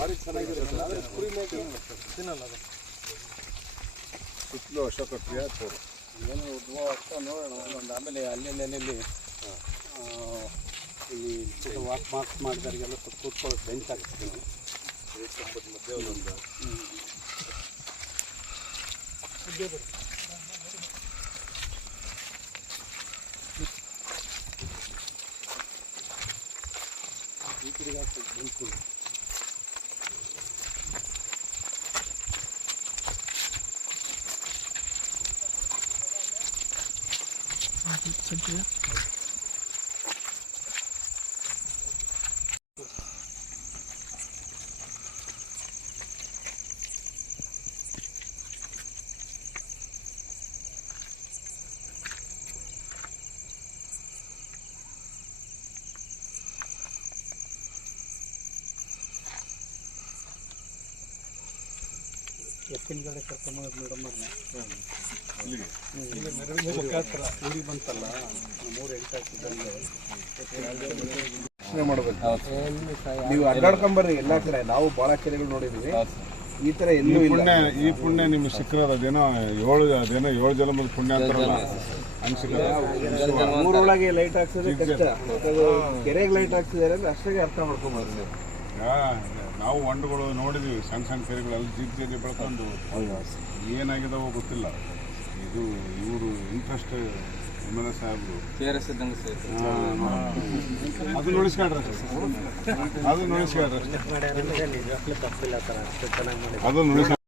ಭಾರಿ ಚೆನ್ನಾಗಿರುತ್ತೆ ಆದರೆ ಕುರಿ ಮೇಕೆ ತಿನ್ನಲ್ಲ ಅದು. ಸುತ್ತಲೂ ಅಶೋಕ ಹಾಕ್ಬೋದು ಏನು ಉದ್ಭವ ಆಗ್ತಾ ನೋಡೋಣ ಒಂದೊಂದು ಆಮೇಲೆ ಅಲ್ಲೆಲ್ಲಿ ಇಲ್ಲಿ ಇಲ್ಲಿ ವಾಕ್ ಮಾರ್ಕ್ ಮಾಡಿದವರಿಗೆಲ್ಲ ಸ್ವಲ್ಪ ಕೂತ್ಕೊಳ್ಳೋಕೆ ಬೆಂಚ್ ನಾವು ಈ ಕಂಬದ ಮಧ್ಯೆ ಒಂದೊಂದು ಈ ಕಡೆಗೆ 전투야? எத்தனை கடை கட்டமாக மேடம் வரணும் ಊರಿಗೆ ಬಂತಲ್ಲ ನಮ್ಮೂರು ಎಂಟು ಹಾಕಿದ್ದಂಗೆ ಯೋಚನೆ ಮಾಡಬೇಕು ನೀವು ಅಡ್ಡಾಡ್ಕೊಂಬರ್ರಿ ಎಲ್ಲ ಕಡೆ. ನಾವು ಭಾಳ ಕೆರೆಗಳು ನೋಡಿದ್ವಿ. ಈ ತರ ಎಲ್ಲೂ ಪುಣ್ಯ ಈ ಪುಣ್ಯ ನಿಮ್ಗೆ ಸಿಕ್ಕಿರೋದು ಅದೇನೋ ಏಳು ಅದೇನೋ ಏಳು ಜನ್ಮದ ಪುಣ್ಯ ಅಂತಾರಲ್ಲ? ಹಂಗೆ ಊರೊಳಗೆ ಲೈಟ್ ಹಾಕ್ಸೋದೇ ಕಷ್ಟ. ಕೆರೆಗೆ ಲೈಟ್ ಹಾಕ್ಸಿದಾರೆ ಅಂದ್ರೆ ಅಷ್ಟೇ ಅರ್ಥ ಮಾಡ್ಕೊಂಬರ್ರಿ ನೀವು. ಹಂಡುಗಳು ನೋಡಿದ್ವಿ ಸಣ್ಣ ಸಣ್ಣ ಕೆರೆಗಳು ಅಲ್ಲಿ ಜಿಗ್ ಜಿಗ್ ಬೆಳ್ಕೊಂಡು ಏನಾಗಿದಾವೋ ಗೊತ್ತಿಲ್ಲ. ಇದು ಇವರು ಇಂಟ್ರೆಸ್ಟ್ ಎಂ ಎಲ್ ಎ ಸಾಹೇಬ್ರು. ಅದು ಆರ್ ಅದು ಇದ್ದಂಗೆ ಮಾಡ್ಯಾರಂದ್ರೆ ಅದನ್ನ ಚೆನ್ನಾಗಿ ಮಾಡಿ ಅದು ನೋಡಿಸ್ಕೊಂಡ್ರೆ